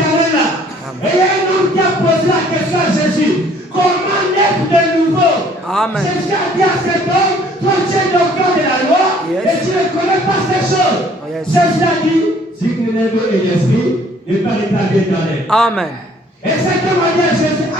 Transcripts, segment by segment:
éternel là. Et il y a un homme qui a posé la question à Jésus. Comment naître de nouveau? Amen. Jésus a dit à cet homme, toi tu es docteur de la loi et tu ne connais pas ces choses. Jésus a dit, si tu n'es pas et l'esprit, ne pas la vie éternelle. Amen. Et cet homme a dit à Jésus,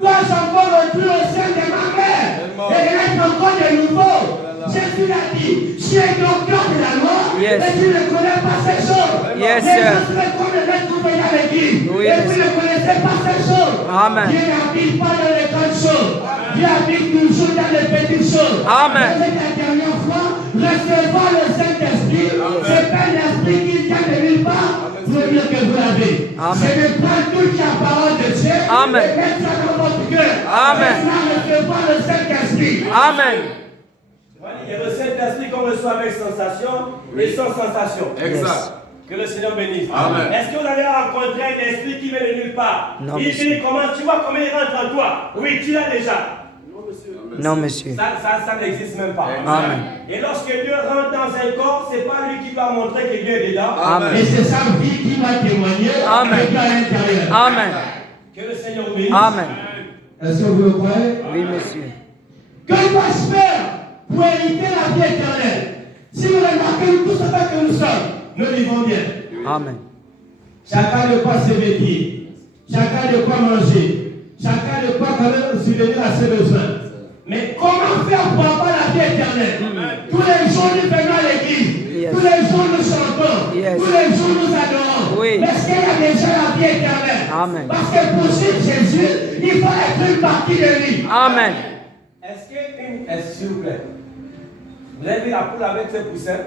dois-je encore rentrer au sein de ma mère et être encore de nouveau? Jésus a dit, tu es docteur de la loi et tu ne connais pas ces choses. Yes, les gens seraient comme le maître ouvrier à l'église et vous ne connaissez pas ces choses. Amen. Dieu n'habite pas dans les grandes choses. Dieu habite toujours dans les petites choses. Amen. Et la dernière fois, recevoir le Saint-Esprit, c'est pas l'esprit qui vient de nulle part pour dire que vous l'avez. C'est de prendre toute la parole de Dieu Amen. et mettre ça dans votre cœur. Amen. Et recevoir le Saint-Esprit. Amen. Il y a le Saint-Esprit qu'on reçoit avec sensation et sans sensation. Exact. Que le Seigneur bénisse. Amen. Est-ce que vous avez rencontré un esprit qui vient de nulle part? Non, il monsieur. dit comment, tu vois comment il rentre en toi? Oui, tu l'as déjà. Non, monsieur. Ça n'existe même pas. Amen. Et lorsque Dieu rentre dans un corps, c'est pas lui qui doit montrer que Dieu est dedans. Amen. Et c'est sa vie qui va témoigner Amen. que Dieu à l'intérieur. Amen. Que le Seigneur vous bénisse. Amen. Est-ce que vous le croyez? Oui, monsieur. Que dois-je faire pour hériter la vie éternelle? Si vous remarquez tout ce que nous sommes, nous vivons bien. Amen. Chacun de quoi se vêtir, chacun de quoi manger, chacun de quoi quand même subvenir à ses besoins. Mais comment faire pour avoir la vie éternelle? Tous les jours nous venons à l'église, tous les jours nous chantons, tous les jours nous adorons. Oui. Mais est-ce qu'il y a déjà la vie éternelle? Amen. Parce que pour suivre Jésus, il faut être une partie de lui. Amen. S'il vous plaît, vous avez vu la poule avec ses poussins?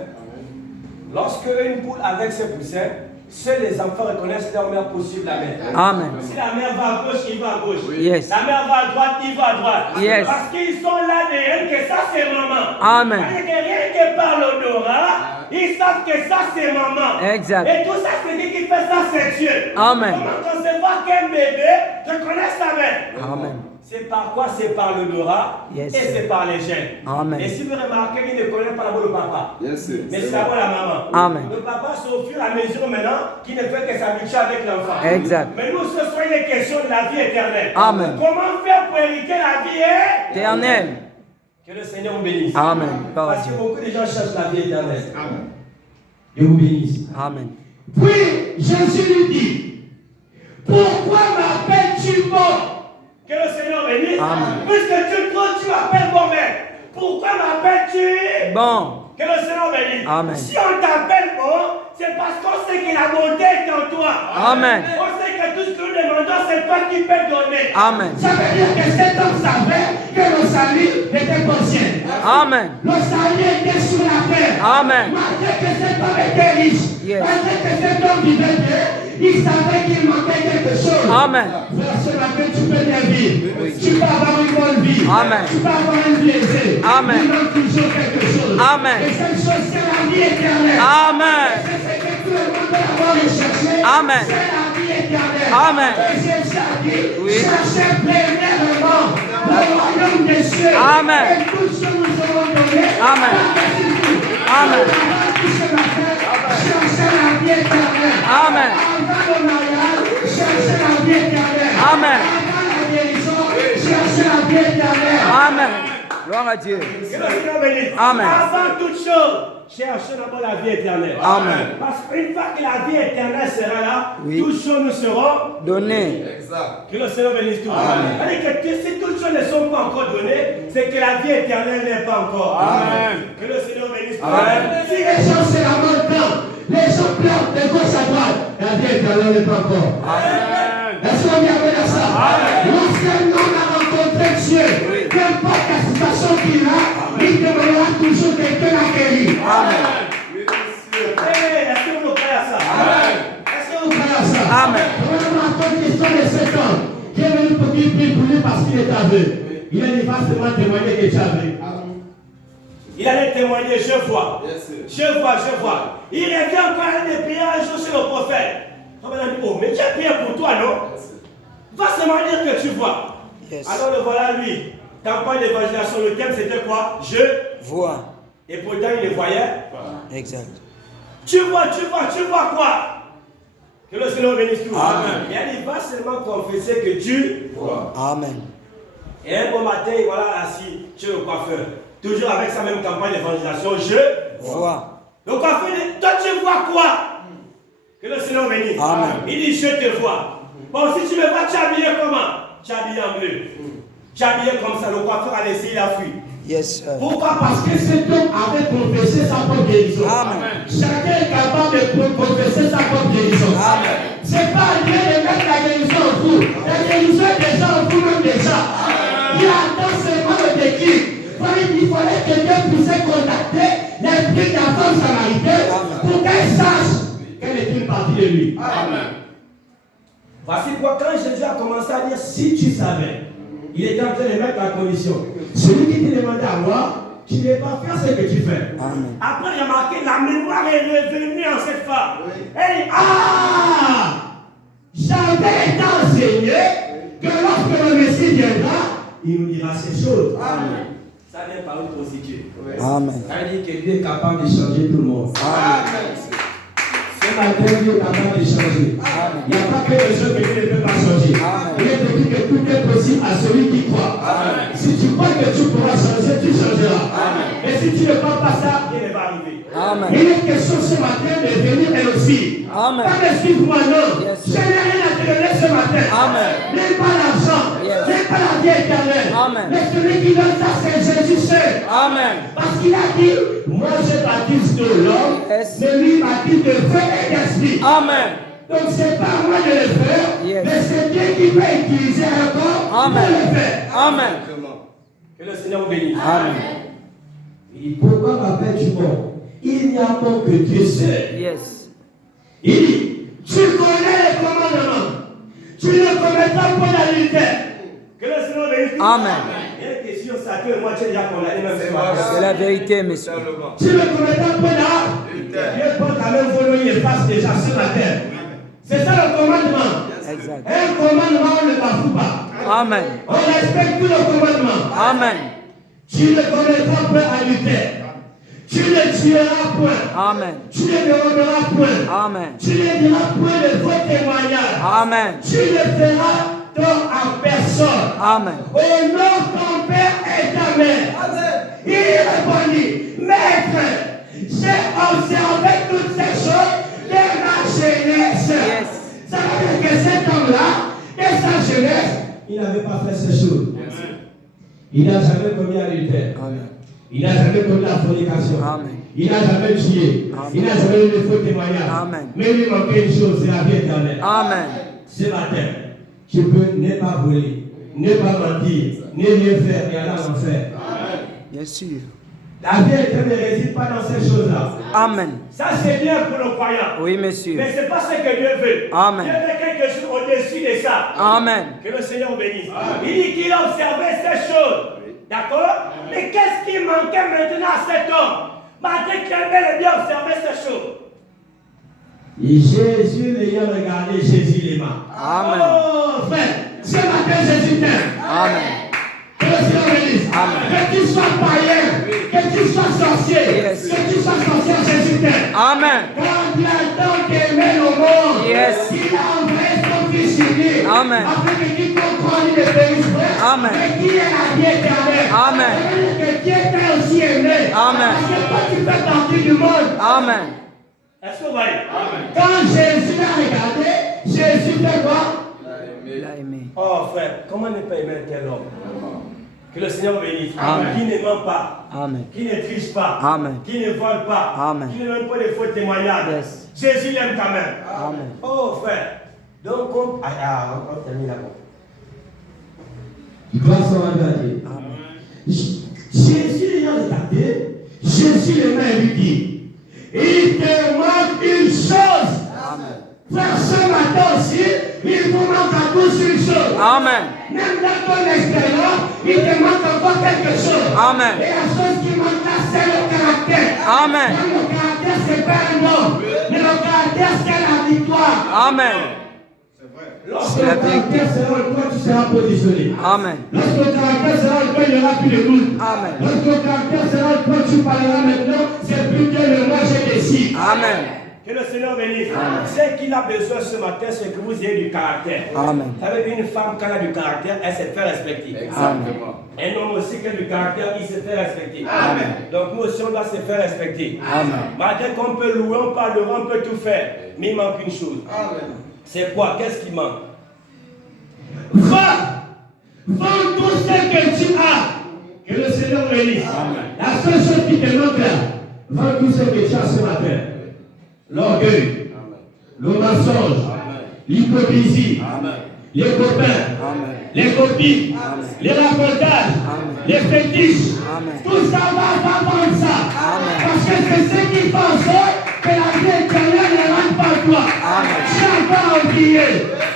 Lorsque une poule avec ses poussins, seuls les enfants reconnaissent leur mère poursuivre la mère. Amen. Si la mère va à gauche, il va à gauche. Yes. La mère va à droite, il va à droite. Yes. Parce qu'ils sont là de rien que ça c'est maman. Amen. Avec rien que par l'odorat, ils savent que ça c'est maman. Exact. Et tout ça c'est dit qu'il fait ça c'est Dieu. Amen. Comment concevoir qu'un bébé reconnaisse sa mère? Amen. C'est par quoi? C'est par l'odorat Yes. et c'est par les gènes. Amen. Et si vous remarquez, il ne connaît pas d'abord le papa. Yes, Mais c'est d'abord la maman. Amen. Le papa, c'est au fur et à mesure maintenant qu'il ne fait que s'habituer avec l'enfant. Exact. Mais nous, ce sont les questions de la vie éternelle. Amen. Comment faire pour hériter la vie Éternel. Que le Seigneur vous bénisse. Amen. Parce que beaucoup de gens cherchent la vie éternelle. Amen. Dieu vous bénisse. Amen. Puis Jésus lui dit, pourquoi m'appelles-tu bon? Que le Seigneur bénisse. Amen. Puisque tu m'appelles bon, mais pourquoi m'appelles-tu Bon. Que le Seigneur bénisse. Amen. Si on t'appelle bon, c'est parce qu'on sait que la bonté est en toi. Amen. On sait que tout ce que nous demandons, c'est toi qui peux donner. Amen. Ça veut dire que cet homme savait que le salut était conscient. Amen. Le salut était sur la terre. Amen. Malgré que cet homme était riche, Yes. malgré que cet homme vivait bien, il savait qu'il manquait quelque chose. Amen. Frère, ce matin, tu peux bien vivre. Oui. Tu peux avoir une bonne vie. Amen. Tu peux avoir une vie aisée. Amen. Il manque toujours quelque chose. Amen. Et cette chose, c'est la vie éternelle. Amen. C'est ce que tout le monde doit avoir recherché. Amen. C'est la vie éternelle. Amen. Et Jésus a dit, Oui. cherchez premièrement le royaume des cieux. Amen. Et toutes choses nous seront données. Amen. Amen. Cherchez la vie éternelle. Amen. Avant le mariage, cherchez la vie éternelle. Amen. Avant la guérison, cherchez la vie éternelle. Amen. Gloire à Dieu. Que le Seigneur bénisse. Amen. Avant toute chose, cherchez d'abord la vie éternelle. Amen. Parce qu'une fois que la vie éternelle sera là, Oui. toutes choses nous seront. Donné. Exact. Que le Seigneur bénisse tout. C'est-à-dire que si toutes choses ne sont pas encore données, c'est que la vie éternelle n'est pas encore. Amen. Que le Seigneur bénisse tout. Amen. Si les gens se lamentent tant, les gens pleurent de gauche à droite, la vie éternelle n'est pas encore. Est-ce qu'on vient de ça? Lorsqu'un homme a rencontré Dieu, peu importe la situation qu'il a, il demandera toujours quelqu'un à guérir. Amen. Est-ce que vous croyez à ça? Est-ce que vous croyez à ça? Amen. On a encore une question de cet homme qui est venu pour qu'il prie pour lui parce qu'il est aveugle. Il a dit forcément témoigner que tu es aveugle. Il allait témoigner, je vois. Yes, Je vois. Il revient encore à des prières un jour chez le prophèt. On m'a dit, oh, mais j'ai prié pour toi, non? Va seulement dire que tu vois. Yes. Alors le voilà lui. Campagne d'évangélisation, le thème c'était quoi? Je Vois. Et pourtant il le voyait. Exact. Tu vois quoi? Que le Seigneur bénisse tout. Amen. Et elle va seulement confesser que tu vois. Amen. Et un bon matin, voilà assis chez le coiffeur. Toujours avec sa même campagne d'évangélisation. Je Vois. Le coiffeur dit, toi tu vois quoi? Que le Seigneur bénisse. Amen. Il dit, je te vois. Bon, si tu me vois, tu es habillé comment? Tu es habillé en bleu. Tu es habillé comme ça. Le coiffeur a laissé, il a fui. Yes, sir. Pourquoi? Parce que cet homme avait confessé sa propre guérison. Amen. Chacun est capable de confesser sa propre guérison. Amen. C'est pas bien de mettre la guérison en vous. La guérison est déjà en vous-même déjà. Il attend seulement le déclic. Il fallait que Dieu puisse contacter l'esprit de la femme samaritaine pour qu'elle sache qu'elle est une partie de lui. Amen. Voici pourquoi quand Jésus a commencé à dire, si tu savais, il était en train de mettre la condition. Celui qui te demandait à moi, tu ne vas pas faire ce que tu fais. Amen. Après, il a marqué, la mémoire est revenue en cette femme. Elle dit, j'avais été enseigné que lorsque le Messie viendra, il nous dira ces choses. Amen. Ça vient par une prostituée. Amen. Ça veut dire que Dieu est capable de changer tout le monde. Amen. Ce matin, Dieu est capable de changer. Il n'y a pas que les choses que Dieu ne peut pas changer. Il est dit que tout est possible à celui qui croit. Amen. Si tu crois que tu pourras changer, tu changeras. Amen. Et si tu ne crois pas ça, Rien ne va arriver. Amen. il est question ce matin de venir elle aussi. Amen. Pas de suivre-moi, non. Yes, Je n'ai rien à te donner ce matin. Amen. N'aie pas l'argent. Yes. N'aie pas la vie éternelle. Amen. Mais celui qui donne ça, c'est Jésus seul. Amen. Parce qu'il a dit, moi je baptise de l'homme, Yes. mais lui baptise de feu et d'esprit. Amen. Donc c'est pas moi de le faire, Yes. mais c'est Dieu qui va utiliser un corps Amen. pour le faire. Amen. Que le Seigneur vous bénisse. Amen. Il dit, pourquoi m'appelles-tu bon? Il n'y a bon que Dieu seul. Yes. Il dit, tu connais les commandements. Tu ne commettras pas d'adultère. Que le Seigneur bénisse. Amen. Il y a une question, ça que moi tu es déjà condamné même ce matin. C'est la vérité, monsieur. Tu ne commettras pas d'adultère. Dieu peut quand même vouloir y effacer déjà sur la terre. C'est ça le commandement. Exact. Un commandement, on ne le bafoue pas. Amen. On respecte tous les commandements. Amen. Tu ne commettras point d'adultère. Tu ne tueras point. Amen. Tu ne déroberas point. Amen. Tu ne diras point de faux témoignages. Amen. Tu ne feras tort à personne. Amen. Honore ton père et ta mère. Il répondit, Maître, j'ai observé toutes ces choses de ma jeunesse. Yes. Ça veut dire que cet homme-là, de sa jeunesse, il n'avait pas fait ces choses. Il n'a jamais commis adultère. Amen. Il n'a jamais commis la fornication. Amen. Il n'a jamais tué. Amen. Il n'a jamais eu de faux témoignages. Amen. Mais il lui manquait une chose, c'est la vie éternelle. Amen. Ce matin, tu peux ne pas voler, ne pas mentir, ne rien faire et aller en enfer. Bien sûr. La vie éternelle ne réside pas dans ces choses-là. Amen. Ça c'est bien pour le croyant. Oui, monsieur. Mais ce n'est pas ce que Dieu veut. Amen. Dieu veut quelque chose au-dessus de ça. Amen. Que le Seigneur vous bénisse. Il dit qu'il a observé ces choses. D'accord? Mais qu'est-ce qui manquait maintenant à cet homme? Malgré qu'il avait bien observé ces choses. Et Jésus l'ayant regardé, Jésus l'aima. Amen. Oh frère, ce matin Jésus t'aime. Amen. Que le Seigneur bénisse. Amen. Que tu sois païen, que tu sois sorcier, Yes. que tu sois sorcière, Jésus t'aime. Amen. Quand il a tant aimé le monde, Yes. il a envoyé son fils unique. Amen. Afin que quiconque croit en lui ne périsse point, Amen. mais qui est la vie éternelle. Amen. Ça veut dire que Dieu t'a aussi aimé. Amen. Parce que toi tu fais partie du monde. Amen. Est-ce que vous voyez? Quand Jésus l'a regardé, Jésus fait quoi? Il a aimé. Oh frère, comment ne pas aimer un tel homme? Que le Seigneur vous bénisse. Amen. Qui ne ment pas. Amen. Qui ne triche pas. Amen. Qui ne vole pas. Amen. Qui ne donne pas de faux témoignages. Yes. Jésus l'aime quand même. Amen. Oh frère. Donc on termine là-bas. Grâce à Dieu. Jésus l'ayant regardé, Jésus l'aimait et lui dit, il te manque une chose. Amen. Frère, ce matin aussi, il vous manque à tous une chose. Amen. Même dans ton expérience, il te manque encore quelque chose. Amen. Et la chose qui manque là, c'est le caractère. Amen. Même le caractère, c'est pas un homme. Mais le caractère, c'est la victoire. Amen. Lorsque C'est le la vérité. caractère sera en toi, tu seras positionné. Amen. Lorsque le caractère sera en toi, il n'y aura plus de doute. Amen. Lorsque le caractère sera en toi, tu parleras maintenant, c'est plus que le moi j'ai décidé. Amen. Que le Seigneur bénisse. Ce qu'il a besoin ce matin, c'est que vous ayez du caractère. Amen. Vous savez, une femme, quand elle a du caractère, elle se fait respecter. Exactement. Un homme aussi qui a du caractère, il se fait respecter. Amen. Donc nous aussi, on doit se faire respecter. Amen. Malgré qu'on peut louer, on peut adorer, on peut tout faire. Mais il manque une chose. C'est quoi? Qu'est-ce qui manque? Vends tout ce que tu as. Que le Seigneur bénisse. La seule chose qui te manque là, vends tout ce que tu as ce matin. L'orgueil, le mensonge, l'hypocrisie, les copains, les copines, les racontages, les fétiches. Tout ça va vendre ça. Parce que c'est ce qui pense que la vie éternelle ne rentre pas en toi. Tu es encore oublié,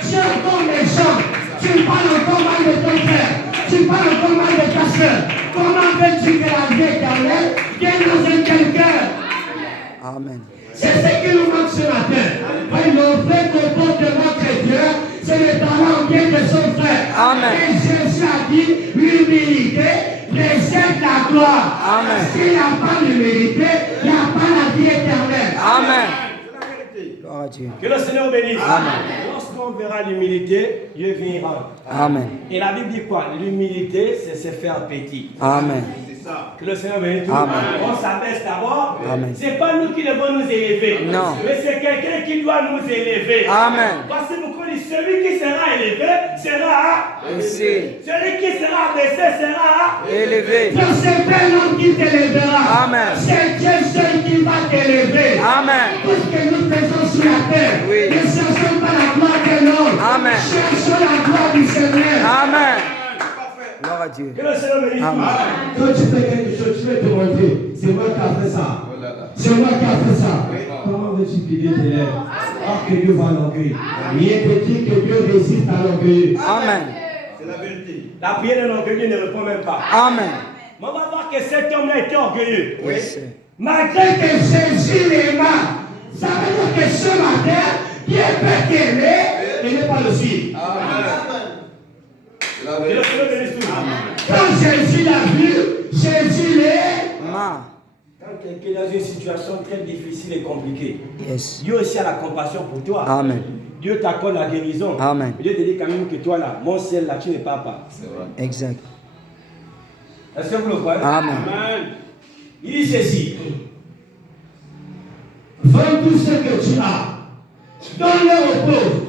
tu es encore méchant, tu parles encore mal de ton frère, tu parles encore mal de ta soeur. Comment veux-tu que la vie éternelle vienne dans un tel cœur? Amen. C'est ce qui nous manque ce matin. Le vrai comportement chrétien, c'est le talent bien de son frère. Amen. Et Jésus a dit, l'humilité précède la gloire. Amen. S'il n'y a pas d'humilité, il n'y a pas la vie éternelle. Amen. Gloire à Dieu. Que le Seigneur bénisse. Amen. Lorsqu'on verra l'humilité, Dieu viendra. Amen. Et la Bible dit quoi? L'humilité, c'est se faire petit. Amen. Que le Seigneur bénisse tout. Amen. On s'abaisse d'abord. Amen. Ce n'est pas nous qui devons nous élever. Non. Mais c'est quelqu'un qui doit nous élever. Amen. Voici pourquoi il dit celui qui sera élevé sera Ici. celui qui sera abaissé sera Élevé. Donc c'est pas l'homme qui t'élèvera. Amen. C'est Dieu seul qui va t'élever. Amen. Tout ce que nous faisons sur la terre, Oui. ne cherchons pas la gloire de l'homme. Amen. Cherchons la gloire du Seigneur. Amen. Gloire à Dieu. que le Seigneur bénisse. Amen. Quand tu fais quelque chose, tu veux te montrer. C'est moi qui ai fait ça. C'est moi qui ai fait ça. Comment veux-tu plier tes lèvres? Or que Dieu va l'orgueil. Rien ne dit que Dieu résiste à l'orgueil. Amen. C'est la vérité. La prière de l'orgueilleux ne répond même pas. Amen. Mais on va voir que cet homme-là était orgueilleux. Oui. Malgré que Jésus l'aima, ça veut dire que ce matin, Dieu peut t'aimer et ne pas le suivre. C'est la Que le vérité. Seigneur bénisse tout. Quand Jésus l'a vu, Jésus l'aima. Ma. Quand quelqu'un est dans une situation très difficile et compliquée, Yes. Dieu aussi a la compassion pour toi. Amen. Dieu t'accorde la guérison. Amen. Dieu te dit quand même que toi là, mon ciel là, tu ne pars pas. C'est vrai. Exact. Est-ce que vous le croyez? Amen. Il dit ceci. Vends tout ce que tu as, donne-le aux pauvres,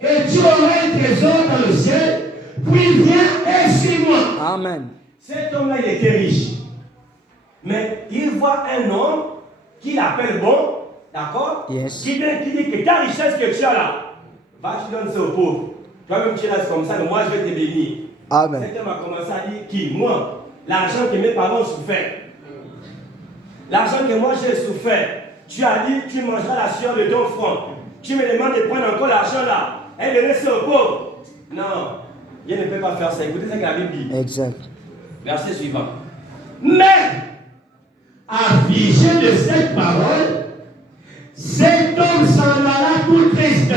et tu auras un trésor dans le ciel, puis viens et suis-moi. Amen. Cet homme-là, il était riche. Mais il voit un homme qu'il appelle bon, d'accord? Yes. Qui vient, qui dit que ta richesse que tu as là, va tu donnes ça aux pauvres. Toi-même tu es là comme ça, mais moi je vais te bénir. Amen. Cet homme a commencé à dire qui? Moi, l'argent que mes parents ont souffert. L'argent que moi j'ai souffert. Tu as dit, tu mangeras la sueur de ton front. Tu me demandes de prendre encore l'argent là. Et de laisser aux pauvres. Non, Dieu ne peut pas faire ça. Écoutez ce que la Bible dit. Exact. Verset suivant. Mais, affligé de cette parole, cet homme s'en alla tout triste.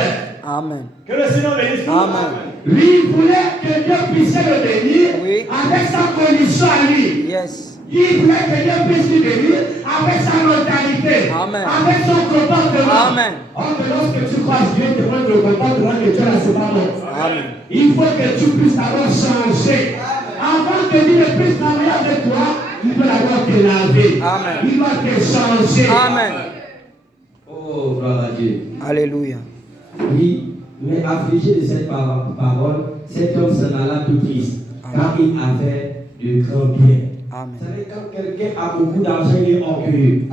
Amen. Que le Seigneur bénisse tout. Amen. Lui, il voulait que Dieu puisse le bénir Oui. avec sa condition à lui. Yes. Il voulait que Dieu puisse lui bénir avec sa mentalité, Amen. avec son comportement. Amen. Or que lorsque tu crois Dieu te montre le comportement que tu as, c'est pas bon. Amen. Il faut que tu puisses alors changer. Avant que Dieu ne puisse travailler avec toi, il doit d'abord te laver. Amen. Il doit te changer. Amen. Oh, gloire à Dieu. Alléluia. Oui, mais affligé de cette parole, cet homme s'en alla tout triste, car il avait de grands biens. Amen. Vous savez, quand quelqu'un a beaucoup d'argent, il est orgueilleux.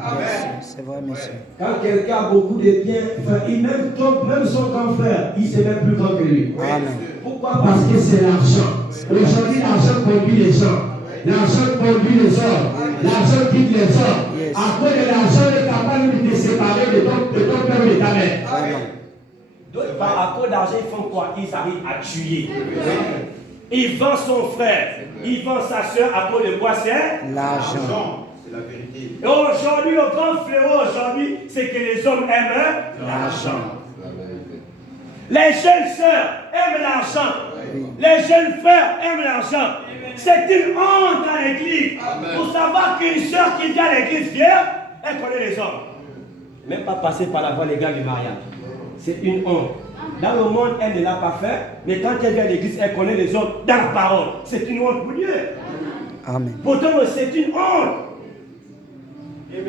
C'est vrai, monsieur. Quand quelqu'un a beaucoup de biens, même son grand frère, il se met plus grand que lui. Amen. Pourquoi? Parce que c'est l'argent. Aujourd'hui, l'argent conduit les gens. L'argent conduit les hommes. L'argent quitte les hommes. Yes. À cause de l'argent, il est capable de te séparer de ton père et de ta mère. Amen. Donc, à cause d'argent, ils font quoi? Ils arrivent à tuer. Il vend son frère. Il vend sa soeur à cause de quoi? C'est L'argent. C'est la vérité. Et aujourd'hui, le grand fléau aujourd'hui, c'est que les hommes aiment l'argent. C'est la vérité. Les jeunes sœurs aiment l'argent. Oui. Les jeunes frères aiment l'argent. C'est une honte à l'église. Amen. Pour savoir qu'une sœur qui vient à l'église fière, elle connaît les hommes. même pas passer par la voie légale du mariage. C'est une honte. Dans le monde, elle ne l'a pas fait, mais quand elle vient à l'église, elle connaît les autres dans la parole. C'est une honte pour Dieu. Amen. Pourtant, c'est une honte.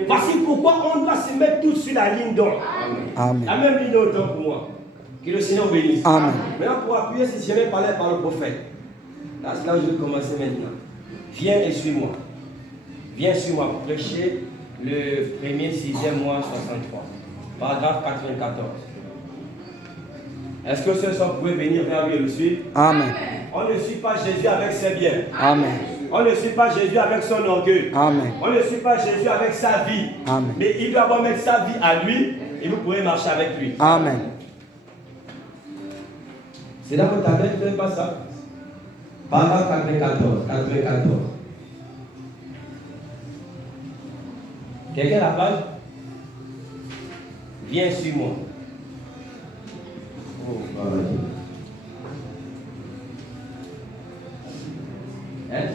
Voici pourquoi on doit se mettre tous sur la ligne d'or. Amen. La même ligne d'or pour moi. Que le Seigneur bénisse. Amen. Maintenant, pour appuyer, si je vais parler par le prophète. Là, c'est là où je vais commencer maintenant. Viens et suis-moi. Viens suis-moi pour prêcher le 1er, 6e mois 63. Paragraphe 94. Est-ce que ce soir vous pouvez venir vers lui et le suivre? Amen. On ne suit pas Jésus avec ses biens. Amen. On ne suit pas Jésus avec son orgueil. Amen. On ne suit pas Jésus avec sa vie. Amen. Mais il doit avoir mettre sa vie à lui et vous pourrez marcher avec lui. Amen. C'est dans votre tablette, vous ne faites pas ça. Paragraphe 94. 94. Quelqu'un a la page? Viens sur moi. Oh, voilà. Hein?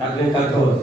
94.